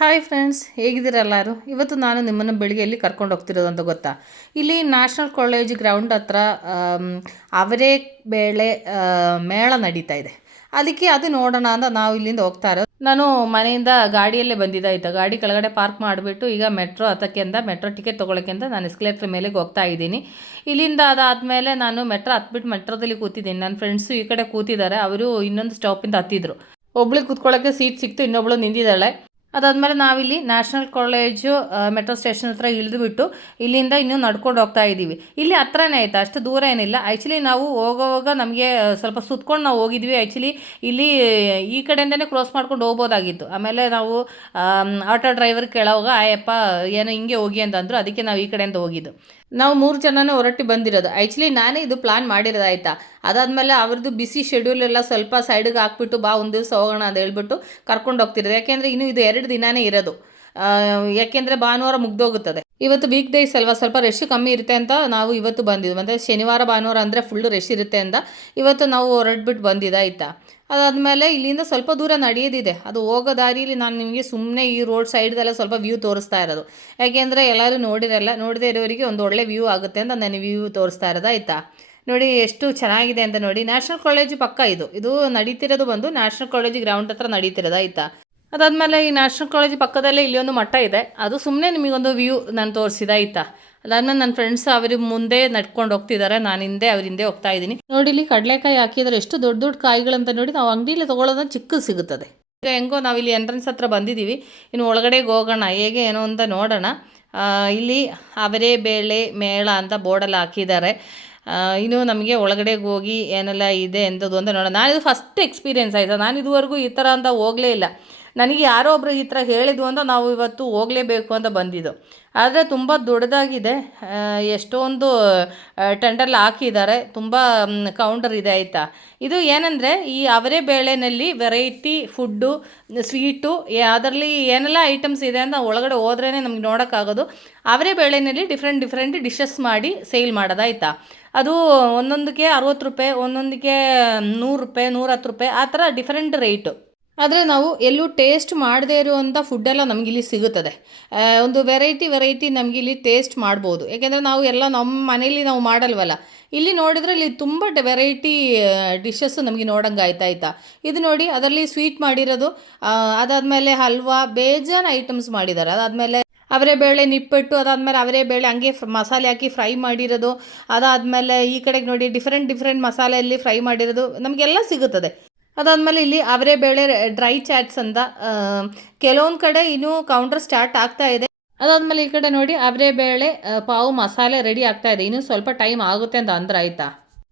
Hi friends, ಹೇಗಿದ್ದೀರಾ ಎಲ್ಲರೂ? ಇವತ್ತು ನಾನು ನಿಮ್ಮನ್ನು ಬೆಳಗ್ಗೆಯಲ್ಲಿ ಕರ್ಕೊಂಡು ಹೋಗ್ತಿರೋದು ಅಂತ ಗೊತ್ತಾ? ಇಲ್ಲಿ ನ್ಯಾಷನಲ್ ಕಾಲೇಜ್ ಗ್ರೌಂಡ್ ಹತ್ರ ಅವರೇ ಬೇಳೆ ಮೇಳ ನಡೀತಾ ಇದೆ. ಅದಕ್ಕೆ ಅದು ನೋಡೋಣ ಅಂತ ನಾವು ಇಲ್ಲಿಂದ ಹೋಗ್ತಾ ಇರೋದು. ನಾನು ಮನೆಯಿಂದ ಗಾಡಿಯಲ್ಲೇ ಬಂದಿದ್ದೆ ಆಯಿತಾ. ಗಾಡಿ ಕೆಳಗಡೆ ಪಾರ್ಕ್ ಮಾಡಿಬಿಟ್ಟು ಈಗ ಮೆಟ್ರೋ ಹತ್ತಕ್ಕೆ ಅಂತ ಮೆಟ್ರೋ ಟಿಕೆಟ್ ತೊಗೊಳಕ್ಕೆ ಅಂತ ನಾನು ಎಸ್ಕಲೇಟ್ರ್ ಮೇಲೆ ಹೋಗ್ತಾ ಇದ್ದೀನಿ. ಇಲ್ಲಿಂದ ಅದಾದಮೇಲೆ ನಾನು ಮೆಟ್ರೋ ಹತ್ಬಿಟ್ಟು ಮೆಟ್ರೋದಲ್ಲಿ ಕೂತಿದ್ದೀನಿ. ನನ್ನ ಫ್ರೆಂಡ್ಸು ಈ ಕಡೆ ಕೂತಿದ್ದಾರೆ. ಅವರು ಇನ್ನೊಂದು ಸ್ಟಾಪಿಂದ ಹತ್ತಿದ್ರು. ಒಬ್ಳಿಗೆ ಕೂತ್ಕೊಳ್ಳೋಕ್ಕೆ ಸೀಟ್ ಸಿಕ್ತು, ಇನ್ನೊಬ್ಳು ನಿಂತಿದ್ದಾಳೆ. ಅದಾದಮೇಲೆ ನಾವಿಲ್ಲಿ ನ್ಯಾಷನಲ್ ಕಾಲೇಜು ಮೆಟ್ರೋ ಸ್ಟೇಷನ್ ಹತ್ರ ಇಳಿದುಬಿಟ್ಟು ಇಲ್ಲಿಂದ ಇನ್ನೂ ನಡ್ಕೊಂಡು ಹೋಗ್ತಾ ಇದ್ದೀವಿ. ಇಲ್ಲಿ ಹತ್ರನೇ ಆಯಿತಾ, ಅಷ್ಟು ದೂರ ಏನಿಲ್ಲ. ಆ್ಯಕ್ಚುಲಿ ನಾವು ಹೋಗೋವಾಗ ನಮಗೆ ಸ್ವಲ್ಪ ಸುತ್ಕೊಂಡು ನಾವು ಹೋಗಿದ್ವಿ. ಆ್ಯಕ್ಚುಲಿ ಇಲ್ಲಿ ಈ ಕಡೆಯಿಂದನೇ ಕ್ರಾಸ್ ಮಾಡ್ಕೊಂಡು ಹೋಗ್ಬೋದಾಗಿತ್ತು. ಆಮೇಲೆ ನಾವು ಆಟೋ ಡ್ರೈವರ್ ಕೇಳೋವಾಗ ಆಯಪ್ಪ ಏನೋ ಹಿಂಗೆ ಹೋಗಿ ಅಂತಂದರು. ಅದಕ್ಕೆ ನಾವು ಈ ಕಡೆಯಿಂದ ಹೋಗಿದ್ದು. ನಾವು 3 ಜನನೇ ಹೊರಟಿ ಬಂದಿರೋದು. ಆ್ಯಕ್ಚುಲಿ ನಾನೇ ಇದು ಪ್ಲ್ಯಾನ್ ಮಾಡಿರೋದು ಆಯಿತಾ. ಅದಾದಮೇಲೆ ಅವ್ರದ್ದು ಬಿಸಿ ಶೆಡ್ಯೂಲ್ ಎಲ್ಲ ಸ್ವಲ್ಪ ಸೈಡಿಗೆ ಹಾಕ್ಬಿಟ್ಟು ಬಾ ಒಂದು ದಿವಸ ಹೋಗೋಣ ಅಂತ ಹೇಳ್ಬಿಟ್ಟು ಕರ್ಕೊಂಡು ಹೋಗ್ತಿರೋದು. ಯಾಕೆಂದರೆ ಇನ್ನೂ ಇದು 2 ದಿನವೇ ಇರೋದು. ಯಾಕೆಂದರೆ ಭಾನುವಾರ ಮುಗ್ದೋಗುತ್ತದೆ. ಇವತ್ತು ವೀಕ್ ಡೇಸ್ ಅಲ್ವಾ, ಸ್ವಲ್ಪ ರಶ್ ಕಮ್ಮಿ ಇರುತ್ತೆ ಅಂತ ನಾವು ಇವತ್ತು ಬಂದಿದ್ದು. ಮತ್ತು ಶನಿವಾರ ಭಾನುವಾರ ಅಂದರೆ ಫುಲ್ಲು ರಶ್ ಇರುತ್ತೆ ಅಂತ ಇವತ್ತು ನಾವು ಹೊರಡ್ಬಿಟ್ಟು ಬಂದಿದ್ದು ಆಯಿತಾ. ಅದಾದಮೇಲೆ ಇಲ್ಲಿಂದ ಸ್ವಲ್ಪ ದೂರ ನಡೆಯೋದಿದೆ. ಅದು ಹೋಗೋ ದಾರಿಯಲ್ಲಿ ನಾನು ನಿಮಗೆ ಸುಮ್ಮನೆ ಈ ರೋಡ್ ಸೈಡ್ದೆಲ್ಲ ಸ್ವಲ್ಪ ವ್ಯೂ ತೋರಿಸ್ತಾ ಇರೋದು. ಯಾಕೆಂದರೆ ಎಲ್ಲರೂ ನೋಡದೇ ಇರೋರಿಗೆ ಒಂದು ಒಳ್ಳೆ ವ್ಯೂ ಆಗುತ್ತೆ ಅಂತ ನಾನು ವ್ಯೂ ತೋರಿಸ್ತಾ ಇರೋದು ಆಯಿತಾ. ನೋಡಿ ಎಷ್ಟು ಚೆನ್ನಾಗಿದೆ ಅಂತ ನೋಡಿ. ನ್ಯಾಷನಲ್ ಕಾಲೇಜು ಪಕ್ಕ ಇದು ನಡೀತಿರೋದು ಬಂದು ನ್ಯಾಷನಲ್ ಕಾಲೇಜ್ ಗ್ರೌಂಡ್ ಹತ್ರ ನಡೀತಿರೋದು ಆಯಿತಾ. ಅದಾದಮೇಲೆ ಈ ನ್ಯಾಷನಲ್ ಕಾಲೇಜ್ ಪಕ್ಕದಲ್ಲೇ ಇಲ್ಲಿ ಒಂದು ಮಠ ಇದೆ. ಅದು ಸುಮ್ಮನೆ ನಿಮಗೊಂದು ವ್ಯೂ ನಾನು ತೋರಿಸಿದೆ ಆಯಿತಾ. ಅದಾದಮೇಲೆ ನನ್ನ ಫ್ರೆಂಡ್ಸ್ ಅವರು ಮುಂದೆ ನಡ್ಕೊಂಡು ಹೋಗ್ತಿದ್ದಾರೆ, ನಾನು ಹಿಂದೆ ಅವ್ರ ಹಿಂದೆ ಹೋಗ್ತಾ ಇದ್ದೀನಿ. ನೋಡಿ ಇಲ್ಲಿ ಕಡಲೆಕಾಯಿ ಹಾಕಿದರೆ ಎಷ್ಟು ದೊಡ್ಡ ದೊಡ್ಡ ಕಾಯಿಗಳಂತ ನೋಡಿ. ನಾವು ಅಂಗಡಿಯಲ್ಲಿ ತೊಗೊಳ್ಳೋದನ್ನ ಚಿಕ್ಕದು ಸಿಗುತ್ತದೆ. ಈಗ ಹೆಂಗೋ ನಾವಿಲ್ಲಿ ಎಂಟ್ರೆನ್ಸ್ ಹತ್ರ ಬಂದಿದ್ದೀವಿ. ಇನ್ನು ಒಳಗಡೆಗೆ ಹೋಗೋಣ, ಹೇಗೆ ಏನೋ ಅಂತ ನೋಡೋಣ. ಇಲ್ಲಿ ಅವರೇ ಬೇಳೆ ಮೇಳ ಅಂತ ಬೋರ್ಡೆಲ್ಲ ಹಾಕಿದ್ದಾರೆ. ಇನ್ನು ನಮಗೆ ಒಳಗಡೆಗೆ ಹೋಗಿ ಏನೆಲ್ಲ ಇದೆ ಎಂಥದ್ದು ಅಂತ ನೋಡೋಣ. ನಾನಿದು ಫಸ್ಟ್ ಎಕ್ಸ್ಪೀರಿಯೆನ್ಸ್ ಆಯಿತಾ. ನಾನು ಇದುವರೆಗೂ ಈ ಥರ ಅಂತ ಹೋಗಲೇ ಇಲ್ಲ. ನನಗೆ ಯಾರೋ ಒಬ್ಬರು ಈ ಥರ ಹೇಳಿದ್ವು ಅಂತ ನಾವು ಇವತ್ತು ಹೋಗಲೇಬೇಕು ಅಂತ ಬಂದಿದ್ದು. ಆದರೆ ತುಂಬ ದೊಡ್ಡದಾಗಿದೆ. ಎಷ್ಟೊಂದು ಟೆಂಟೆಲ್ಲ ಹಾಕಿದ್ದಾರೆ. ತುಂಬ ಕೌಂಟರ್ ಇದೆ ಆಯಿತಾ. ಇದು ಏನಂದರೆ ಈ ಅವರೇ ಬೇಳೆನಲ್ಲಿ ವೆರೈಟಿ ಫುಡ್ಡು, ಸ್ವೀಟು, ಅದರಲ್ಲಿ ಏನೆಲ್ಲ ಐಟಮ್ಸ್ ಇದೆ ಅಂತ ಒಳಗಡೆ ಹೋದ್ರೇ ನಮ್ಗೆ ನೋಡೋಕ್ಕಾಗೋದು. ಅವರೇ ಬೇಳೆನಲ್ಲಿ ಡಿಫ್ರೆಂಟ್ ಡಿಶಸ್ ಮಾಡಿ ಸೇಲ್ ಮಾಡೋದಾಯ್ತಾ. ಅದು ಒಂದೊಂದಕ್ಕೆ 60 ರೂಪಾಯಿ, ಒಂದೊಂದಕ್ಕೆ 100 ರೂಪಾಯಿ, 110 ರೂಪಾಯಿ, ಆ ಥರ ಡಿಫ್ರೆಂಟ್ ರೇಟು. ಆದರೆ ನಾವು ಎಲ್ಲೂ ಟೇಸ್ಟ್ ಮಾಡದೇ ಇರುವಂಥ ಫುಡ್ಡೆಲ್ಲ ನಮಗಿಲ್ಲಿ ಸಿಗುತ್ತದೆ. ಒಂದು ವೆರೈಟಿ ನಮಗಿಲ್ಲಿ ಟೇಸ್ಟ್ ಮಾಡ್ಬೋದು. ಯಾಕೆಂದರೆ ನಾವು ಎಲ್ಲ ನಮ್ಮ ಮನೇಲಿ ನಾವು ಮಾಡಲ್ವಲ್ಲ. ಇಲ್ಲಿ ನೋಡಿದರೆ ಇಲ್ಲಿ ತುಂಬ ವೆರೈಟಿ ಡಿಶಸ್ಸು ನಮಗೆ ನೋಡಂಗೆ ಆಯ್ತಾ. ಇದು ನೋಡಿ, ಅದರಲ್ಲಿ ಸ್ವೀಟ್ ಮಾಡಿರೋದು, ಅದಾದಮೇಲೆ ಹಲ್ವಾ, ಬೇಜಾನ್ ಐಟಮ್ಸ್ ಮಾಡಿದ್ದಾರೆ. ಅದಾದಮೇಲೆ ಅವರೇ ಬೇಳೆ ನಿಪ್ಪಟ್ಟು, ಅದಾದಮೇಲೆ ಅವರೇ ಬೇಳೆ ಹಂಗೆ ಮಸಾಲೆ ಹಾಕಿ ಫ್ರೈ ಮಾಡಿರೋದು, ಅದಾದಮೇಲೆ ಈ ಕಡೆಗೆ ನೋಡಿ ಡಿಫ್ರೆಂಟ್ ಮಸಾಲೆಯಲ್ಲಿ ಫ್ರೈ ಮಾಡಿರೋದು ನಮಗೆಲ್ಲ ಸಿಗುತ್ತದೆ. ಅದಾದಮೇಲೆ ಇಲ್ಲಿ ಅವರೇ ಬೇಳೆ ಡ್ರೈ ಚಾಟ್ಸ್ ಅಂತ ಕೆಲವೊಂದು ಕಡೆ ಇನ್ನೂ ಕೌಂಟರ್ ಸ್ಟಾರ್ಟ್ ಆಗ್ತಾ ಇದೆ. ಅದಾದಮೇಲೆ ಈ ಕಡೆ ನೋಡಿ ಅವರೇ ಬೇಳೆ ಪಾವು ಮಸಾಲೆ ರೆಡಿ ಆಗ್ತಾ ಇದೆ. ಇನ್ನೂ ಸ್ವಲ್ಪ ಟೈಮ್ ಆಗುತ್ತೆ ಅಂತ ಅಂದ್ರೆ ಆಯಿತಾ.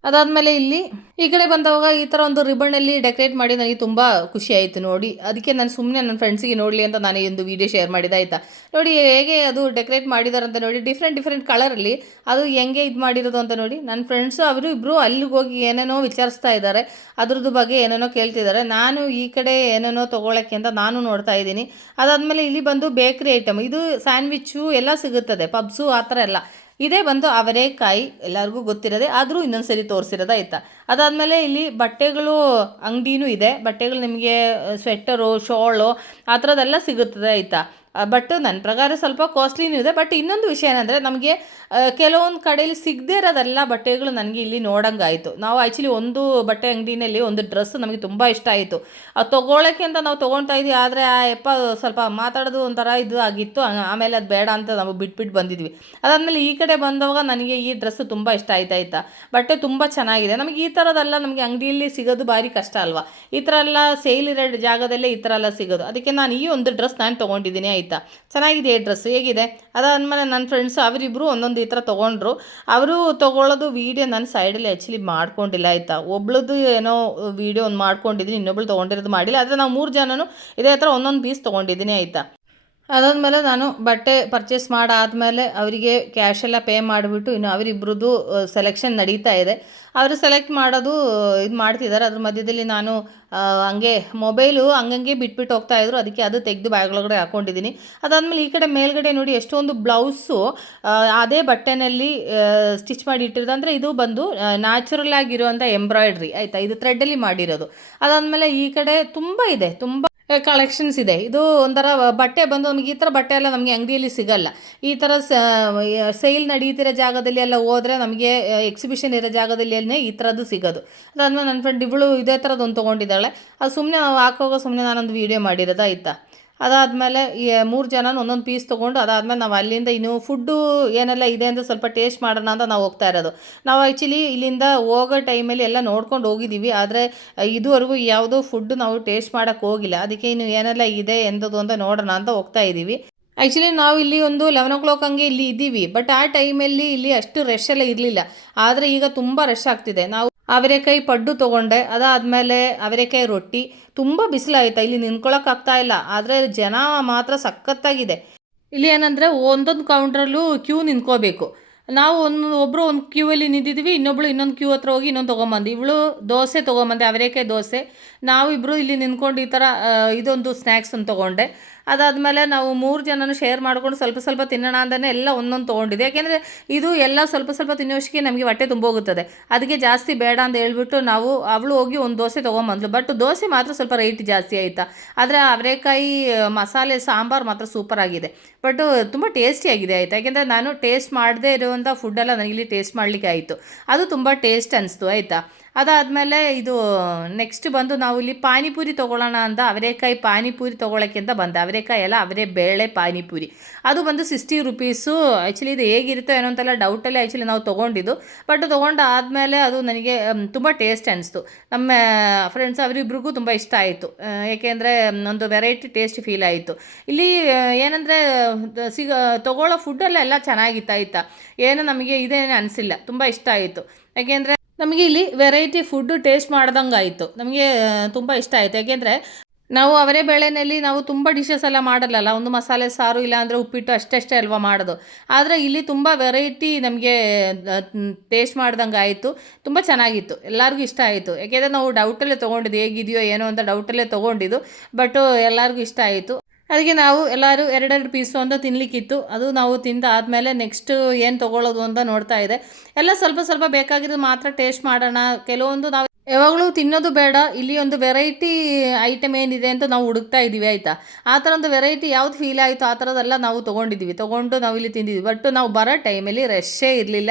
ಅದಾದಮೇಲೆ ಇಲ್ಲಿ ಈ ಕಡೆ ಬಂದವಾಗ ಈ ಥರ ಒಂದು ರಿಬನ್ನಲ್ಲಿ ಡೆಕೋರೇಟ್ ಮಾಡಿ ನನಗೆ ತುಂಬ ಖುಷಿ ಆಯಿತು ನೋಡಿ. ಅದಕ್ಕೆ ನಾನು ಸುಮ್ಮನೆ ನನ್ನ ಫ್ರೆಂಡ್ಸಿಗೆ ನೋಡಲಿ ಅಂತ ನಾನು ಈ ಒಂದು ವೀಡಿಯೋ ಶೇರ್ ಮಾಡಿದೆ ಆಯಿತಾ. ನೋಡಿ ಹೇಗೆ ಅದು ಡೆಕೋರೇಟ್ ಮಾಡಿದ್ದಾರೆ ಅಂತ ನೋಡಿ. ಡಿಫ್ರೆಂಟ್ ಕಲರಲ್ಲಿ ಅದು ಹೆಂಗೆ ಇದು ಮಾಡಿರೋದು ಅಂತ ನೋಡಿ. ನನ್ನ ಫ್ರೆಂಡ್ಸು ಅವರು ಇಬ್ಬರು ಅಲ್ಲಿಗೆ ಹೋಗಿ ಏನೇನೋ ವಿಚಾರಿಸ್ತಾ ಇದ್ದಾರೆ, ಅದ್ರದ್ದು ಬಗ್ಗೆ ಏನೇನೋ ಕೇಳ್ತಿದ್ದಾರೆ. ನಾನು ಈ ಕಡೆ ಏನೇನೋ ತೊಗೊಳಕ್ಕೆ ಅಂತ ನಾನು ನೋಡ್ತಾ ಇದ್ದೀನಿ. ಅದಾದಮೇಲೆ ಇಲ್ಲಿ ಬಂದು ಬೇಕ್ರಿ ಐಟಮ್, ಇದು ಸ್ಯಾಂಡ್ವಿಚ್ಚು ಎಲ್ಲ ಸಿಗುತ್ತದೆ, ಪಬ್ಸು ಆ ಥರ ಎಲ್ಲ. ಇದೇ ಬಂದು ಅವರೇಕಾಯಿ, ಎಲ್ಲರಿಗೂ ಗೊತ್ತಿರೋದೆ, ಆದರೂ ಇನ್ನೊಂದು ಸರಿ ತೋರಿಸಿರೋದು ಆಯಿತಾ. ಅದಾದಮೇಲೆ ಇಲ್ಲಿ ಬಟ್ಟೆಗಳು ಅಂಗಡಿನೂ ಇದೆ. ಬಟ್ಟೆಗಳು ನಿಮಗೆ ಸ್ವೆಟರು, ಶಾಲು ಆ ಥರದ್ದೆಲ್ಲ ಸಿಗುತ್ತದೆ ಆಯಿತಾ. ಬಟ್ ನನ್ನ ಪ್ರಕಾರ ಸ್ವಲ್ಪ ಕಾಸ್ಟ್ಲಿನೂ ಇದೆ. ಬಟ್ ಇನ್ನೊಂದು ವಿಷಯ ಏನಂದರೆ, ನಮಗೆ ಕೆಲವೊಂದು ಕಡೆಯಲ್ಲಿ ಸಿಗದೇ ಇರೋದೆಲ್ಲ ಬಟ್ಟೆಗಳು ನನಗೆ ಇಲ್ಲಿ ನೋಡೋಂಗಾಯಿತು. ನಾವು ಆ್ಯಕ್ಚುಲಿ ಒಂದು ಬಟ್ಟೆ ಅಂಗಡಿನಲ್ಲಿ ಒಂದು ಡ್ರೆಸ್ ನಮಗೆ ತುಂಬ ಇಷ್ಟ ಆಯಿತು. ಅದು ತೊಗೊಳಕ್ಕೆ ಅಂತ ನಾವು ತೊಗೊಳ್ತಾ ಇದ್ವಿ. ಆದರೆ ಸ್ವಲ್ಪ ಮಾತಾಡೋದು ಒಂಥರ ಇದು ಆಗಿತ್ತು. ಆಮೇಲೆ ಅದು ಬೇಡ ಅಂತ ನಾವು ಬಿಟ್ಬಿಟ್ಟು ಬಂದಿದ್ವಿ. ಅದಾದಮೇಲೆ ಈ ಕಡೆ ಬಂದವಾಗ ನನಗೆ ಈ ಡ್ರೆಸ್ಸು ತುಂಬ ಇಷ್ಟ ಆಯಿತಾ. ಬಟ್ಟೆ ತುಂಬ ಚೆನ್ನಾಗಿದೆ. ನಮಗೆ ಈ ಥರದ್ದೆಲ್ಲ ನಮಗೆ ಅಂಗಡಿಯಲ್ಲಿ ಸಿಗೋದು ಭಾರಿ ಕಷ್ಟ ಅಲ್ವಾ. ಈ ಥರ ಎಲ್ಲ ಸೇಲ್ ಇರೋ ಜಾಗದಲ್ಲೇ ಈ ಥರ ಎಲ್ಲ ಸಿಗೋದು. ಅದಕ್ಕೆ ನಾನು ಈ ಒಂದು ಡ್ರೆಸ್ ನಾನು ತೊಗೊಂಡಿದ್ದೀನಿ ಆಯಿತಾ. ಚೆನ್ನಾಗಿದೆ ಈ ಡ್ರೆಸ್, ಹೇಗಿದೆ. ಅದಾದಮೇಲೆ ನನ್ನ ಫ್ರೆಂಡ್ಸ್ ಅವರಿಬ್ಬರು ಒಂದೊಂದು ಈ ಥರ ತೊಗೊಂಡ್ರು. ಅವರು ತೊಗೊಳ್ಳೋದು ವೀಡಿಯೋ ನಾನು ಸೈಡಲ್ಲಿ ಆ್ಯಕ್ಚುಲಿ ಮಾಡ್ಕೊಂಡಿಲ್ಲ ಆಯಿತಾ. ಒಬ್ಳದ್ದು ಏನೋ ವೀಡಿಯೋ ಒಂದು ಮಾಡ್ಕೊಂಡಿದ್ದೀನಿ, ಇನ್ನೊಬ್ಳು ತೊಗೊಂಡಿರೋದು ಮಾಡಿಲ್ಲ. ಆದರೆ ನಾವು 3 ಜನನು ಇದೇ ಥರ ಒಂದೊಂದು ಪೀಸ್ ತೊಗೊಂಡಿದ್ದೀನಿ ಆಯಿತಾ. ಅದಾದಮೇಲೆ ನಾನು ಬಟ್ಟೆ ಪರ್ಚೇಸ್ ಮಾಡಾದಮೇಲೆ ಅವರಿಗೆ ಕ್ಯಾಶೆಲ್ಲ ಪೇ ಮಾಡಿಬಿಟ್ಟು ಇನ್ನು ಅವರಿಬ್ಬರದ್ದು ಸೆಲೆಕ್ಷನ್ ನಡೀತಾ ಇದೆ. ಅವರು ಸೆಲೆಕ್ಟ್ ಮಾಡೋದು ಇದು ಮಾಡ್ತಿದ್ದಾರೆ. ಅದ್ರ ಮಧ್ಯದಲ್ಲಿ ನಾನು ಹಂಗೆ ಮೊಬೈಲು ಹಂಗಂಗೆ ಬಿಟ್ಬಿಟ್ಟು ಹೋಗ್ತಾಯಿದ್ರು. ಅದಕ್ಕೆ ಅದು ತೆಗೆದು ಬ್ಯಾಗ್ನೊಳಗಡೆ ಹಾಕ್ಕೊಂಡಿದ್ದೀನಿ. ಅದಾದಮೇಲೆ ಈ ಕಡೆ ಮೇಲ್ಗಡೆ ನೋಡಿ ಎಷ್ಟೊಂದು ಬ್ಲೌಸು ಅದೇ ಬಟ್ಟೆನಲ್ಲಿ ಸ್ಟಿಚ್ ಮಾಡಿ ಇಟ್ಟಿರೋದು. ಅಂದರೆ ಇದು ಬಂದು ನ್ಯಾಚುರಲ್ ಆಗಿರುವಂಥ ಎಂಬ್ರಾಯ್ಡ್ರಿ ಆಯಿತಾ. ಇದು ಥ್ರೆಡ್ಡಲ್ಲಿ ಮಾಡಿರೋದು. ಅದಾದಮೇಲೆ ಈ ಕಡೆ ತುಂಬ ಇದೆ, ತುಂಬ ಕಲೆಕ್ಷನ್ಸ್ ಇದೆ. ಇದು ಒಂಥರ ಬಟ್ಟೆ ಬಂದು ನಮಗೆ ಈ ಥರ ಬಟ್ಟೆ ಎಲ್ಲ ನಮಗೆ ಅಂಗಡಿಯಲ್ಲಿ ಸಿಗಲ್ಲ. ಈ ಥರ ಸೇಲ್ ನಡೀತಿರೋ ಜಾಗದಲ್ಲಿ ಎಲ್ಲ ಹೋದರೆ ನಮಗೆ ಎಕ್ಸಿಬಿಷನ್ ಇರೋ ಜಾಗದಲ್ಲಿಯೇ ಈ ಥರದ್ದು ಸಿಗೋದು. ಅದಾದ್ಮೇಲೆ ನನ್ನ ಫ್ರೆಂಡ್ ಇವಳು ಇದೇ ಥರದ್ದು ಒಂದು ತೊಗೊಂಡಿದ್ದಾಳೆ. ಅದು ಸುಮ್ಮನೆ ಹಾಕೋವಾಗ ಸುಮ್ಮನೆ ನಾನೊಂದು ವೀಡಿಯೋ ಮಾಡಿರೋದು ಆಯಿತಾ. ಅದಾದಮೇಲೆ ಈ 3 ಜನನೂ ಒಂದೊಂದು ಪೀಸ್ ತೊಗೊಂಡು ಅದಾದಮೇಲೆ ನಾವು ಅಲ್ಲಿಂದ ಇನ್ನು ಫುಡ್ಡು ಏನೆಲ್ಲ ಇದೆ ಅಂತ ಸ್ವಲ್ಪ ಟೇಸ್ಟ್ ಮಾಡೋಣ ಅಂತ ನಾವು ಹೋಗ್ತಾ ಇರೋದು. ನಾವು ಆ್ಯಕ್ಚುಲಿ ಇಲ್ಲಿಂದ ಹೋಗೋ ಟೈಮಲ್ಲಿ ಎಲ್ಲ ನೋಡ್ಕೊಂಡು ಹೋಗಿದ್ದೀವಿ. ಆದರೆ ಇದುವರೆಗೂ ಯಾವುದೋ ಫುಡ್ಡು ನಾವು ಟೇಸ್ಟ್ ಮಾಡೋಕ್ಕೆ ಹೋಗಿಲ್ಲ. ಅದಕ್ಕೆ ಇನ್ನು ಏನೆಲ್ಲ ಇದೆ ಎಂಥದ್ದು ಅಂತ ನೋಡೋಣ ಅಂತ ಹೋಗ್ತಾ ಇದ್ದೀವಿ. ಆ್ಯಕ್ಚುಲಿ ನಾವು ಇಲ್ಲಿ ಒಂದು 11 ಹಂಗೆ ಇಲ್ಲಿ ಇದ್ದೀವಿ. ಬಟ್ ಆ ಟೈಮಲ್ಲಿ ಇಲ್ಲಿ ಅಷ್ಟು ರಶ್ ಎಲ್ಲ ಇರಲಿಲ್ಲ. ಆದರೆ ಈಗ ತುಂಬ ರಶ್ ಆಗ್ತಿದೆ. ನಾವು ಅವರೆಕಾಯಿ ಪಡ್ಡು ತೊಗೊಂಡೆ. ಅದಾದಮೇಲೆ ಅವರೆಕಾಯಿ ರೊಟ್ಟಿ. ತುಂಬ ಬಿಸಿಲಾಯ್ತಾ, ಇಲ್ಲಿ ನಿಂತ್ಕೊಳ್ಳೋಕ್ಕಾಗ್ತಾ ಇಲ್ಲ. ಆದರೆ ಜನ ಮಾತ್ರ ಸಖತ್ತಾಗಿದೆ. ಇಲ್ಲಿ ಏನಂದರೆ ಒಂದೊಂದು ಕೌಂಟ್ರಲ್ಲೂ ಕ್ಯೂ ನಿಂತ್ಕೋಬೇಕು. ನಾವು ಒಬ್ಬರು ಒಂದು ಕ್ಯೂವಲ್ಲಿ ನಿಂತಿದ್ದೀವಿ, ಇನ್ನೊಬ್ಳು ಇನ್ನೊಂದು ಕ್ಯೂ ಹತ್ರ ಹೋಗಿ ಇನ್ನೊಂದು ತೊಗೊಂಬಂದು. ಇವಳು ದೋಸೆ ತೊಗೊಂಬಂದೆ, ಅವರೆಕಾಯಿ ದೋಸೆ. ನಾವು ಇಬ್ಬರು ಇಲ್ಲಿ ನಿಂತ್ಕೊಂಡು ಈ ಥರ ಇದೊಂದು ಸ್ನ್ಯಾಕ್ಸ್ ಒಂದು ತೊಗೊಂಡೆ. ಅದಾದಮೇಲೆ ನಾವು 3 ಜನನು ಶೇರ್ ಮಾಡ್ಕೊಂಡು ಸ್ವಲ್ಪ ಸ್ವಲ್ಪ ತಿನ್ನೋಣ ಅಂತಲೇ ಎಲ್ಲ ಒಂದೊಂದು ತೊಗೊಂಡಿದ್ದೆ. ಯಾಕೆಂದರೆ ಇದು ಎಲ್ಲ ಸ್ವಲ್ಪ ಸ್ವಲ್ಪ ತಿನ್ನೋಷ್ಟಕ್ಕೆ ನಮಗೆ ಹೊಟ್ಟೆ ತುಂಬೋಗುತ್ತದೆ. ಅದಕ್ಕೆ ಜಾಸ್ತಿ ಬೇಡ ಅಂತ ಹೇಳ್ಬಿಟ್ಟು ಅವಳು ಹೋಗಿ ಒಂದು ದೋಸೆ ತೊಗೊಂಬಂದ್ಲು. ಬಟ್ ದೋಸೆ ಮಾತ್ರ ಸ್ವಲ್ಪ ರೇಟ್ ಜಾಸ್ತಿ ಆಯಿತಾ. ಆದರೆ ಅವರೆಕಾಯಿ ಮಸಾಲೆ ಸಾಂಬಾರು ಮಾತ್ರ ಸೂಪರ್ ಆಗಿದೆ. ಬಟ್ ತುಂಬ ಟೇಸ್ಟಿಯಾಗಿದೆ ಆಯಿತಾ. ಯಾಕೆಂದರೆ ನಾನು ಟೇಸ್ಟ್ ಮಾಡದೇ ಇರುವಂಥ ಫುಡ್ಡೆಲ್ಲ ನನಗಿಲ್ಲಿ ಟೇಸ್ಟ್ ಮಾಡಲಿಕ್ಕೆ ಆಯಿತು. ಅದು ತುಂಬ ಟೇಸ್ಟ್ ಅನಿಸ್ತು ಆಯಿತಾ. ಅದಾದಮೇಲೆ ಇದು ನೆಕ್ಸ್ಟ್ ಬಂದು ನಾವು ಇಲ್ಲಿ ಪಾನಿಪುರಿ ತೊಗೊಳ್ಳೋಣ ಅಂತ ಅವರೆಕಾಯಿ ಪಾನಿಪುರಿ ತೊಗೊಳಕ್ಕೆ ಅಂತ ಬಂದೆ. ಅವರೆಕಾಯಿ ಎಲ್ಲ ಅವರೇ ಬೇಳೆ ಪಾನಿಪುರಿ. ಅದು ಬಂದು 60 ರುಪೀಸು. ಆ್ಯಕ್ಚುಲಿ ಇದು ಹೇಗಿರುತ್ತೋ ಏನೋ ಅಂತೆಲ್ಲ ಡೌಟಲ್ಲೇ ಆ್ಯಕ್ಚುಲಿ ನಾವು ತೊಗೊಂಡಿದ್ದು. ಬಟ್ ತೊಗೊಂಡಾದಮೇಲೆ ಅದು ನನಗೆ ತುಂಬ ಟೇಸ್ಟ್ ಅನಿಸ್ತು. ನಮ್ಮ ಫ್ರೆಂಡ್ಸ್ ಅವರಿಬ್ರಿಗೂ ತುಂಬ ಇಷ್ಟ ಆಯಿತು. ಏಕೆಂದರೆ ಒಂದು ವೆರೈಟಿ ಟೇಸ್ಟ್ ಫೀಲ್ ಆಯಿತು. ಇಲ್ಲಿ ಏನಂದರೆ ತೊಗೊಳ್ಳೋ ಫುಡ್ಡೆಲ್ಲ ಎಲ್ಲ ಚೆನ್ನಾಗಿತ್ತು ಆಯಿತಾ. ಏನು ನಮಗೆ ಇದೇನು ಅನಿಸಿಲ್ಲ, ತುಂಬ ಇಷ್ಟ ಆಯಿತು. ಯಾಕೆಂದರೆ ನಮಗೆ ಇಲ್ಲಿ ವೆರೈಟಿ ಫುಡ್ಡು ಟೇಸ್ಟ್ ಮಾಡ್ದಂಗೆ ಆಯಿತು. ನಮಗೆ ತುಂಬ ಇಷ್ಟ ಆಯಿತು. ಯಾಕೆಂದರೆ ನಾವು ಅವರೇ ಬೇಳೆನಲ್ಲಿ ನಾವು ತುಂಬ ಡಿಶಸ್ ಎಲ್ಲ ಮಾಡಲ್ಲಲ್ಲ. ಒಂದು ಮಸಾಲೆ ಸಾರು ಇಲ್ಲಾಂದರೆ ಉಪ್ಪಿಟ್ಟು ಅಷ್ಟೇ ಅಲ್ವಾ ಮಾಡೋದು. ಆದರೆ ಇಲ್ಲಿ ತುಂಬ ವೆರೈಟಿ ನಮಗೆ ಟೇಸ್ಟ್ ಮಾಡ್ದಂಗೆ ಆಯಿತು. ತುಂಬ ಚೆನ್ನಾಗಿತ್ತು, ಎಲ್ಲರಿಗೂ ಇಷ್ಟ ಆಯಿತು. ಯಾಕೆಂದರೆ ನಾವು ಡೌಟಲ್ಲೇ ತೊಗೊಂಡಿದ್ದು, ಹೇಗಿದೆಯೋ ಏನೋ ಅಂತ ಡೌಟಲ್ಲೇ ತೊಗೊಂಡಿದ್ದು. ಬಟ್ ಎಲ್ಲರಿಗೂ ಇಷ್ಟ ಆಯಿತು. ಅದಕ್ಕೆ ನಾವು ಎಲ್ಲರೂ 2 ಪೀಸು ಅಂತ ತಿನ್ನಲಿಕ್ಕಿತ್ತು. ಅದು ನಾವು ತಿಂದಾದಮೇಲೆ ನೆಕ್ಸ್ಟ್ ಏನು ತೊಗೊಳ್ಳೋದು ಅಂತ ನೋಡ್ತಾ ಇದೆ. ಎಲ್ಲ ಸ್ವಲ್ಪ ಸ್ವಲ್ಪ ಬೇಕಾಗಿರೋದು ಮಾತ್ರ ಟೇಸ್ಟ್ ಮಾಡೋಣ. ಕೆಲವೊಂದು ನಾವು ಯಾವಾಗಲೂ ತಿನ್ನೋದು ಬೇಡ, ಇಲ್ಲಿ ಒಂದು ವೆರೈಟಿ ಐಟಮ್ ಏನಿದೆ ಅಂತ ನಾವು ಹುಡುಕ್ತಾ ಇದ್ದೀವಿ ಆಯಿತಾ. ಆ ಥರ ಒಂದು ವೆರೈಟಿ ಯಾವ್ದು ಫೀಲ್ ಆಯಿತು ಆ ಥರದ್ದೆಲ್ಲ ನಾವು ತೊಗೊಂಡು ನಾವು ಇಲ್ಲಿ ತಿಂದಿದ್ವಿ. ಬಟ್ ನಾವು ಬರೋ ಟೈಮಲ್ಲಿ ರಶ್ಶೇ ಇರಲಿಲ್ಲ.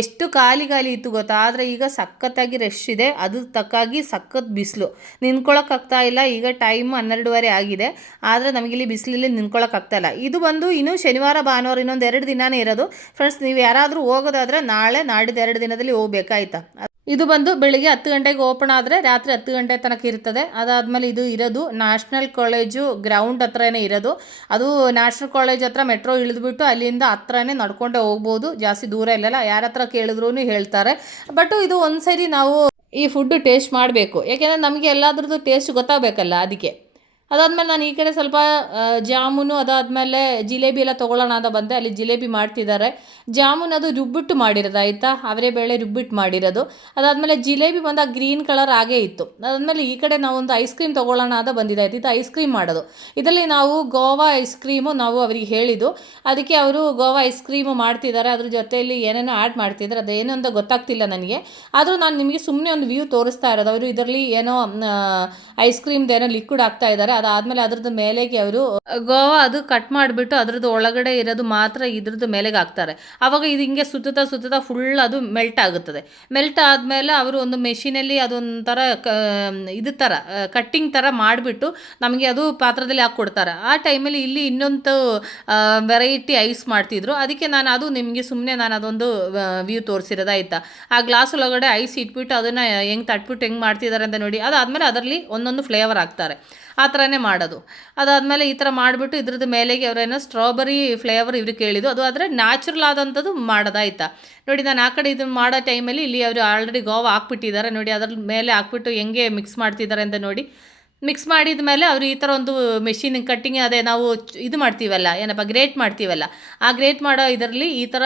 ಎಷ್ಟು ಖಾಲಿ ಇತ್ತು ಗೊತ್ತಾ. ಆದರೆ ಈಗ ಸಖತ್ತಾಗಿ ರಶ್ ಇದೆ. ಅದು ತಕ್ಕಾಗಿ ಸಖತ್ ಬಿಸಿಲು, ನಿಂತ್ಕೊಳ್ಳೋಕ್ಕಾಗ್ತಾ ಇಲ್ಲ. ಈಗ ಟೈಮ್ 12:30 ಆಗಿದೆ. ಆದರೆ ನಮಗಿಲ್ಲಿ ಬಿಸಿಲಲ್ಲಿ ನಿಂತ್ಕೊಳ್ಳೋಕ್ಕಾಗ್ತಾಯಿಲ್ಲ. ಇದು ಬಂದು ಇನ್ನೂ ಶನಿವಾರ ಭಾನುವಾರ ಇನ್ನೊಂದು 2 ದಿನವೇ ಇರೋದು. ಫ್ರೆಂಡ್ಸ್, ನೀವು ಯಾರಾದರೂ ಹೋಗೋದಾದರೆ ನಾಳೆ ನಾಡಿದ್ದು 2 ದಿನದಲ್ಲಿ ಹೋಗ್ಬೇಕಾಯ್ತಾ. ಇದು ಬಂದು ಬೆಳಿಗ್ಗೆ 10 ಗಂಟೆಗೆ ಓಪನ್ ಆದರೆ ರಾತ್ರಿ 10 ಗಂಟೆ ತನಕ ಇರ್ತದೆ. ಅದಾದಮೇಲೆ ಇದು ಇರೋದು ನ್ಯಾಷನಲ್ ಕಾಲೇಜು ಗ್ರೌಂಡ್ ಹತ್ರನೇ ಇರೋದು. ಅದು ನ್ಯಾಷನಲ್ ಕಾಲೇಜ್ ಹತ್ರ ಮೆಟ್ರೋ ಇಳಿದ್ಬಿಟ್ಟು ಅಲ್ಲಿಂದ ಹತ್ರನೇ ನಡ್ಕೊಂಡೇ ಹೋಗ್ಬೋದು, ಜಾಸ್ತಿ ದೂರ ಇಲ್ಲಲ್ಲ. ಯಾರ ಹತ್ರ ಕೇಳಿದ್ರೂ ಹೇಳ್ತಾರೆ. ಬಟ್ ಇದು ಒಂದು ಸರಿ ನಾವು ಈ ಫುಡ್ಡು ಟೇಸ್ಟ್ ಮಾಡಬೇಕು. ಯಾಕೆಂದರೆ ನಮಗೆ ಎಲ್ಲದ್ರದ್ದು ಟೇಸ್ಟ್ ಗೊತ್ತಾಗಬೇಕಲ್ಲ, ಅದಕ್ಕೆ. ಅದಾದಮೇಲೆ ನಾನು ಈ ಕಡೆ ಸ್ವಲ್ಪ ಜಾಮೂನು ಅದಾದಮೇಲೆ ಜಿಲೇಬಿ ಎಲ್ಲ ತೊಗೊಳ್ಳೋಣ ಅಂತ ಬಂದೆ. ಅಲ್ಲಿ ಜಿಲೇಬಿ ಮಾಡ್ತಿದ್ದಾರೆ. ಜಾಮೂನು ಅದು ರುಬ್ಬಿಟ್ಟು ಮಾಡಿರೋದು ಆಯಿತಾ, ಅವರೇ ಬೇಳೆ ರುಬ್ಬಿಟ್ಟು ಮಾಡಿರೋದು. ಅದಾದಮೇಲೆ ಜಿಲೇಬಿ ಬಂದು ಗ್ರೀನ್ ಕಲರ್ ಆಗೇ ಇತ್ತು. ಅದಾದಮೇಲೆ ಈ ಕಡೆ ನಾವು ಒಂದು ಐಸ್ ಕ್ರೀಮ್ ತೊಗೊಳ್ಳೋಣ ಅಂತ ಬಂದಿದ್ದಾಯ್ತು. ಇದು ಐಸ್ ಕ್ರೀಮ್ ಮಾಡೋದು. ಇದರಲ್ಲಿ ನಾವು ಗೋವಾ ಐಸ್ ಕ್ರೀಮು ನಾವು ಅವರಿಗೆ ಹೇಳಿದ್ದು. ಅದಕ್ಕೆ ಅವರು ಗೋವಾ ಐಸ್ ಕ್ರೀಮು ಮಾಡ್ತಿದ್ದಾರೆ. ಅದ್ರ ಜೊತೆಯಲ್ಲಿ ಏನೇನೋ ಆ್ಯಡ್ ಮಾಡ್ತಿದ್ದಾರೆ. ಅದೇನು ಅಂತ ಗೊತ್ತಾಗ್ತಿಲ್ಲ ನನಗೆ. ಆದರೂ ನಾನು ನಿಮಗೆ ಸುಮ್ಮನೆ ಒಂದು ವ್ಯೂ ತೋರಿಸ್ತಾ ಇರೋದು. ಅವರು ಇದರಲ್ಲಿ ಏನೋ ಐಸ್ ಕ್ರೀಮ್ದು ಏನೋ ಲಿಕ್ವಿಡ್ ಹಾಕ್ತಾ ಇದ್ದಾರೆ. ಅದಾದಮೇಲೆ ಅದ್ರದ್ದು ಮೇಲೆಗೆ ಅವರು ಗೋವಾ ಅದು ಕಟ್ ಮಾಡಿಬಿಟ್ಟು ಅದ್ರದ್ದು ಒಳಗಡೆ ಇರೋದು ಮಾತ್ರ ಇದ್ರದ್ದು ಮೇಲೆಗೆ ಹಾಕ್ತಾರೆ. ಆವಾಗ ಇದು ಹಿಂಗೆ ಸುತ್ತುತ್ತಾ ಫುಲ್ ಅದು ಮೆಲ್ಟ್ ಆಗುತ್ತದೆ. ಮೆಲ್ಟ್ ಆದಮೇಲೆ ಅವರು ಒಂದು ಮೆಷಿನಲ್ಲಿ ಅದೊಂಥರ ಇದು ಥರ ಕಟ್ಟಿಂಗ್ ಥರ ಮಾಡಿಬಿಟ್ಟು ನಮಗೆ ಅದು ಪಾತ್ರದಲ್ಲಿ ಹಾಕ್ಕೊಡ್ತಾರೆ. ಆ ಟೈಮಲ್ಲಿ ಇಲ್ಲಿ ಇನ್ನೊಂದು ವೆರೈಟಿ ಐಸ್ ಮಾಡ್ತಿದ್ರು. ಅದಕ್ಕೆ ಅದು ನಿಮಗೆ ಸುಮ್ಮನೆ ನಾನು ಅದೊಂದು ವ್ಯೂ ತೋರಿಸಿರೋದಾಯ್ತಾ. ಆ ಗ್ಲಾಸ್ ಒಳಗಡೆ ಐಸ್ ಇಟ್ಬಿಟ್ಟು ಅದನ್ನು ಹೆಂಗೆ ತಟ್ಬಿಟ್ಟು ಹೆಂಗೆ ಮಾಡ್ತಿದ್ದಾರೆ ಅಂತ ನೋಡಿ. ಅದಾದಮೇಲೆ ಅದರಲ್ಲಿ ಒಂದೊಂದು ಫ್ಲೇವರ್ ಹಾಕ್ತಾರೆ. ಆ ಥರನೇ ಮಾಡೋದು. ಅದಾದಮೇಲೆ ಈ ಥರ ಮಾಡಿಬಿಟ್ಟು ಇದ್ರದ್ದು ಮೇಲೆಗೆ ಅವರೇನೋ ಸ್ಟ್ರಾಬೆರಿ ಫ್ಲೇವರ್ ಇವ್ರಿಗೆ ಕೇಳಿದ್ದು. ಅದು ಆದರೆ ನ್ಯಾಚುರಲ್ ಆದಂಥದ್ದು ಮಾಡೋದಾಯ್ತಾ. ನೋಡಿ, ನಾನು ಆ ಕಡೆ ಇದನ್ನು ಮಾಡೋ ಟೈಮಲ್ಲಿ ಇಲ್ಲಿ ಅವರು ಆಲ್ರೆಡಿ ಗೋವಾ ಹಾಕ್ಬಿಟ್ಟಿದ್ದಾರೆ ನೋಡಿ. ಅದ್ರ ಮೇಲೆ ಹಾಕ್ಬಿಟ್ಟು ಹೆಂಗೆ ಮಿಕ್ಸ್ ಮಾಡ್ತಿದ್ದಾರೆ ಅಂತ ನೋಡಿ. ಮಿಕ್ಸ್ ಮಾಡಿದ ಮೇಲೆ ಅವರು ಈ ಥರ ಒಂದು ಮೆಷಿನ್ ಕಟ್ಟಿಂಗ್, ಅದೇ ನಾವು ಇದು ಮಾಡ್ತೀವಲ್ಲ, ಏನಪ್ಪ ಗ್ರೇಟ್ ಮಾಡ್ತೀವಲ್ಲ, ಆ ಗ್ರೇಟ್ ಮಾಡೋ ಇದರಲ್ಲಿ ಈ ಥರ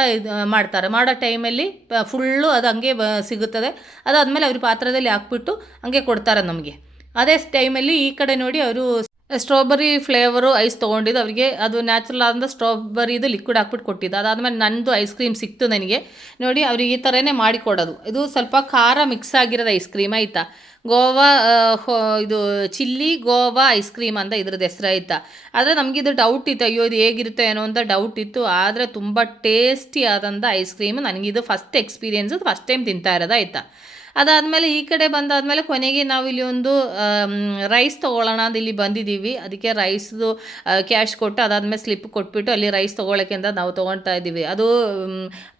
ಮಾಡ್ತಾರೆ. ಮಾಡೋ ಟೈಮಲ್ಲಿ ಫುಲ್ಲು ಅದು ಹಂಗೆ ಸಿಗುತ್ತದೆ. ಅದಾದಮೇಲೆ ಅವರು ಪಾತ್ರದಲ್ಲಿ ಹಾಕ್ಬಿಟ್ಟು ಹಂಗೆ ಕೊಡ್ತಾರೆ ನಮಗೆ. ಅದೇ ಟೈಮಲ್ಲಿ ಈ ಕಡೆ ನೋಡಿ ಅವರು ಸ್ಟ್ರಾಬೆರಿ ಫ್ಲೇವರು ಐಸ್ ತೊಗೊಂಡಿದ್ದು ಅವರಿಗೆ. ಅದು ನ್ಯಾಚುರಲ್ ಆದ ಸ್ಟ್ರಾಬೆರಿದು ಲಿಕ್ವಿಡ್ ಹಾಕ್ಬಿಟ್ಟು ಕೊಟ್ಟಿದ್ದು. ಅದಾದಮೇಲೆ ನನ್ನದು ಐಸ್ ಕ್ರೀಮ್ ಸಿಕ್ತು ನನಗೆ. ನೋಡಿ ಅವ್ರಿಗೆ ಈ ಥರನೇ ಮಾಡಿಕೊಡೋದು. ಇದು ಸ್ವಲ್ಪ ಖಾರ ಮಿಕ್ಸ್ ಆಗಿರೋದು ಐಸ್ ಕ್ರೀಮ್ ಆಯಿತಾ. ಗೋವಾ ಇದು ಚಿಲ್ಲಿ ಗೋವಾ ಐಸ್ ಕ್ರೀಮ್ ಅಂತ ಇದ್ರದ್ದು ಹೆಸರು ಆಯಿತಾ. ಆದರೆ ನಮಗಿದು ಡೌಟ್ ಇತ್ತು, ಅಯ್ಯೋ ಇದು ಹೇಗಿರುತ್ತೆ ಏನೋ ಅಂತ ಡೌಟ್ ಇತ್ತು. ಆದರೆ ತುಂಬ ಟೇಸ್ಟಿ ಆದಂಥ ಐಸ್ ಕ್ರೀಮ್. ನನಗಿದು ಫಸ್ಟ್ ಎಕ್ಸ್ಪೀರಿಯೆನ್ಸು, ಫಸ್ಟ್ ಟೈಮ್ ತಿಂತಾ ಇರೋದು ಆಯಿತಾ. ಅದಾದಮೇಲೆ ಈ ಕಡೆ ಬಂದಾದಮೇಲೆ ಕೊನೆಗೆ ನಾವು ಇಲ್ಲಿ ಒಂದು ರೈಸ್ ತೊಗೊಳ್ಳೋಣ ಅಂತ ಇಲ್ಲಿ ಬಂದಿದ್ದೀವಿ. ಅದಕ್ಕೆ ರೈಸ್ದು ಕ್ಯಾಶ್ ಕೊಟ್ಟು ಅದಾದಮೇಲೆ ಸ್ಲಿಪ್ ಕೊಟ್ಬಿಟ್ಟು ಅಲ್ಲಿ ರೈಸ್ ತೊಗೊಳಕ್ಕೆ ಅಂತ ನಾವು ತೊಗೊಳ್ತಾ ಇದ್ದೀವಿ. ಅದು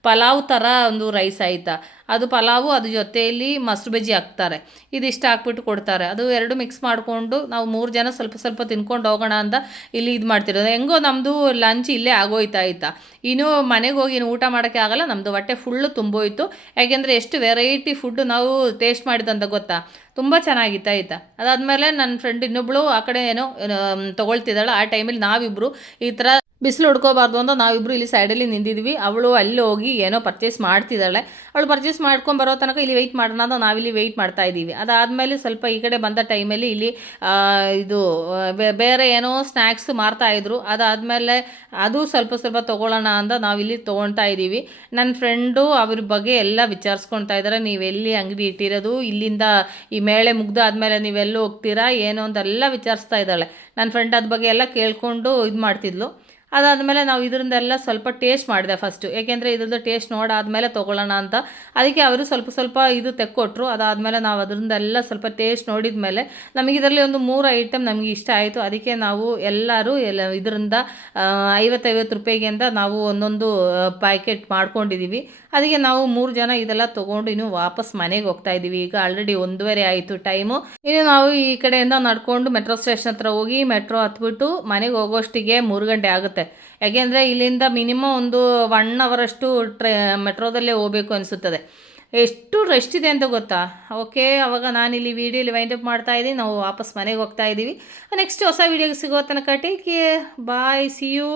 ಪಲಾವ್ ಥರ ಒಂದು ರೈಸ್ ಆಯಿತಾ. ಅದು ಪಲಾವು, ಅದ್ರ ಜೊತೆಯಲ್ಲಿ ಮೊಸರು ಬಜ್ಜಿ ಹಾಕ್ತಾರೆ. ಇದಿಷ್ಟು ಹಾಕ್ಬಿಟ್ಟು ಕೊಡ್ತಾರೆ. ಅದು ಎರಡು ಮಿಕ್ಸ್ ಮಾಡಿಕೊಂಡು ನಾವು 3 ಜನ ಸ್ವಲ್ಪ ಸ್ವಲ್ಪ ತಿನ್ಕೊಂಡು ಹೋಗೋಣ ಅಂತ ಇಲ್ಲಿ ಇದು ಮಾಡ್ತಿರೋದು. ಹೆಂಗೋ ನಮ್ಮದು ಲಂಚ್ ಇಲ್ಲೇ ಆಗೋಯ್ತಾ ಆಯಿತಾ. ಇನ್ನು ಮನೆಗೆ ಹೋಗಿ ಊಟ ಮಾಡೋಕ್ಕೆ ಆಗಲ್ಲ, ನಮ್ಮದು ಹೊಟ್ಟೆ ಫುಲ್ಲು ತುಂಬೋಯ್ತು. ಯಾಕೆಂದರೆ ಎಷ್ಟು ವೆರೈಟಿ ಫುಡ್ಡು ನಾವು ಟೇಸ್ಟ್ ಮಾಡಿದಂತ ಗೊತ್ತಾ. ತುಂಬ ಚೆನ್ನಾಗಿತ್ತು ಆಯಿತಾ. ಅದಾದಮೇಲೆ ನನ್ನ ಫ್ರೆಂಡ್ ಇನ್ನೊಬ್ಬಳು ಆ ಕಡೆ ಏನೋ ತೊಗೊಳ್ತಿದ್ದಾಳೆ. ಆ ಟೈಮಲ್ಲಿ ನಾವಿಬ್ಬರು ಈ ಥರ ಬಿಸಿಲು ಹುಡ್ಕೋಬಾರ್ದು ಅಂತ ನಾವಿಬ್ಬರು ಇಲ್ಲಿ ಸೈಡಲ್ಲಿ ನಿಂತಿದ್ವಿ. ಅವಳು ಅಲ್ಲಿ ಹೋಗಿ ಏನೋ ಪರ್ಚೇಸ್ ಮಾಡ್ತಿದ್ದಾಳೆ. ಅವಳು ಪರ್ಚೇಸ್ ಮಾಡ್ಕೊಂಡು ಬರೋ ತನಕ ಇಲ್ಲಿ ವೆಯ್ಟ್ ಮಾಡೋಣ ಅಂತ ನಾವಿಲ್ಲಿ ವೆಯ್ಟ್ ಮಾಡ್ತಾ ಇದ್ದೀವಿ. ಅದಾದಮೇಲೆ ಸ್ವಲ್ಪ ಈ ಕಡೆ ಬಂದ ಟೈಮಲ್ಲಿ ಇಲ್ಲಿ ಇದು ಬೇರೆ ಏನೋ ಸ್ನ್ಯಾಕ್ಸ್ ಮಾರ್ತಾಯಿದ್ರು. ಅದಾದಮೇಲೆ ಅದು ಸ್ವಲ್ಪ ಸ್ವಲ್ಪ ತೊಗೊಳ್ಳೋಣ ಅಂತ ನಾವಿಲ್ಲಿ ತೊಗೊಳ್ತಾ ಇದ್ದೀವಿ. ನನ್ನ ಫ್ರೆಂಡು ಅವ್ರ ಬಗ್ಗೆ ಎಲ್ಲ ವಿಚಾರಿಸ್ಕೊಳ್ತಾ ಇದ್ದಾರೆ. ನೀವೆಲ್ಲಿ ಅಂಗಡಿ ಇಟ್ಟಿರೋದು, ಇಲ್ಲಿಂದ ಈ ಮೇಳೆ ಮುಗ್ದಾದ್ಮೇಲೆ ನೀವೆಲ್ಲೂ ಹೋಗ್ತೀರಾ ಏನು ಅಂತೆಲ್ಲ ವಿಚಾರಿಸ್ತಾ ಇದ್ದಾಳೆ. ನನ್ನ ಫ್ರೆಂಡ್ ಅದ್ರ ಬಗ್ಗೆ ಎಲ್ಲ ಕೇಳಿಕೊಂಡು ಇದು ಮಾಡ್ತಿದ್ಲು. ಅದಾದಮೇಲೆ ನಾವು ಇದರಿಂದೆಲ್ಲ ಸ್ವಲ್ಪ ಟೇಸ್ಟ್ ಮಾಡಿದೆ ಫಸ್ಟು. ಏಕೆಂದರೆ ಇದ್ರದ್ದು ಟೇಸ್ಟ್ ನೋಡಾದಮೇಲೆ ತೊಗೊಳ್ಳೋಣ ಅಂತ. ಅದಕ್ಕೆ ಅವರು ಸ್ವಲ್ಪ ಸ್ವಲ್ಪ ಇದು ತೆಕ್ಕೊಟ್ರು. ಅದಾದಮೇಲೆ ನಾವು ಅದರಿಂದೆಲ್ಲ ಸ್ವಲ್ಪ ಟೇಸ್ಟ್ ನೋಡಿದ ಮೇಲೆ ನಮಗೆ ಇದರಲ್ಲಿ ಒಂದು 3 ಐಟಮ್ ನಮಗೆ ಇಷ್ಟ ಆಯಿತು. ಅದಕ್ಕೆ ನಾವು ಎಲ್ಲರೂ ಇದರಿಂದ 50 ರೂಪಾಯಿಗೆ ಅಂತ ನಾವು ಒಂದೊಂದು ಪ್ಯಾಕೆಟ್ ಮಾಡ್ಕೊಂಡಿದ್ದೀವಿ. ಅದಕ್ಕೆ ನಾವು 3 ಜನ ಇದೆಲ್ಲ ತೊಗೊಂಡು ಇನ್ನು ವಾಪಸ್ ಮನೆಗೆ ಹೋಗ್ತಾ ಇದ್ದೀವಿ. ಈಗ ಆಲ್ರೆಡಿ 1:30 ಆಯಿತು ಟೈಮು. ಇನ್ನು ನಾವು ಈ ಕಡೆಯಿಂದ ನಡ್ಕೊಂಡು ಮೆಟ್ರೋ ಸ್ಟೇಷನ್ ಹತ್ರ ಹೋಗಿ ಮೆಟ್ರೋ ಹತ್ಬಿಟ್ಟು ಮನೆಗೆ ಹೋಗೋಷ್ಟಿಗೆ 3 ಗಂಟೆ ಆಗುತ್ತೆ. ಯಾಕೆಂದರೆ ಇಲ್ಲಿಂದ ಮಿನಿಮಮ್ ಒಂದು 1 ಅವರಷ್ಟು ಮೆಟ್ರೋದಲ್ಲೇ ಹೋಗಬೇಕು ಅನಿಸುತ್ತದೆ. ಎಷ್ಟು ರಶ್ ಇದೆ ಅಂತ ಗೊತ್ತಾ. ಓಕೆ, ಅವಾಗ ನಾನಿಲ್ಲಿ ವೀಡಿಯೋಲಿ ವೈಂಡಪ್ ಮಾಡ್ತಾ ಇದ್ದೀನಿ. ನಾವು ವಾಪಸ್ ಮನೆಗೆ ಹೋಗ್ತಾ ಇದ್ದೀವಿ. ನೆಕ್ಸ್ಟ್ ಹೊಸ ವೀಡಿಯೋಗೆ ಸಿಗೋ ತನಕ take care, bye, see you.